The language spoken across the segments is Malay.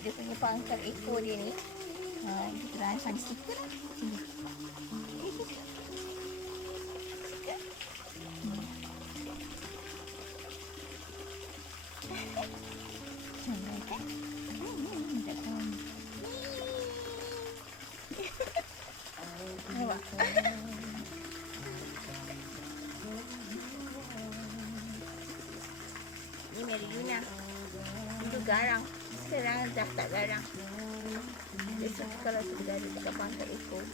dia punya pangkal ekor dia ni. Kita rangsang stiker lah. Sini. Cantik kan? Tak tahu. Nampak? Ni Mary Luna. Itu garang. Sekarang dah tak garang. Dia suka kalau sudah ada dekat pangkal ekor.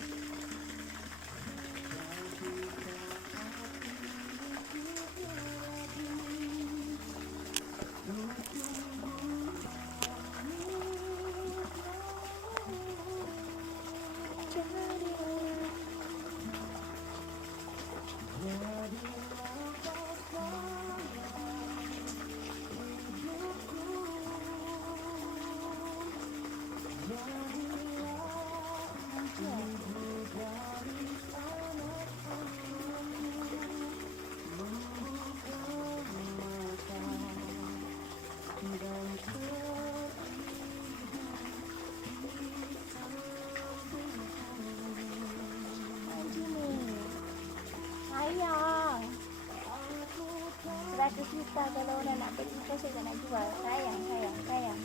Sayang. 100 juta kalau orang nak beli, saya tak nak jual. Sayang. Sayang.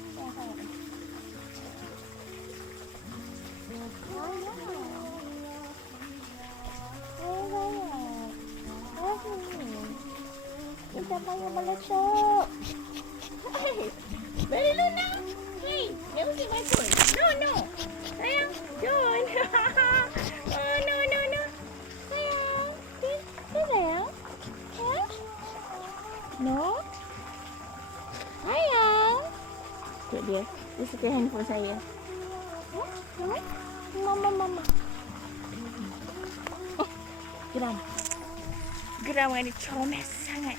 Kita payah meletup. Hey, Mary Luna. Hey, never see my phone. No. Sayang, don't. Oh, no. Sayang. Sayang. Huh? No. Sayang. Tengok dia. Dia suka handphone saya. Mama. Oh, geram. Geram dengan dia comel sangat.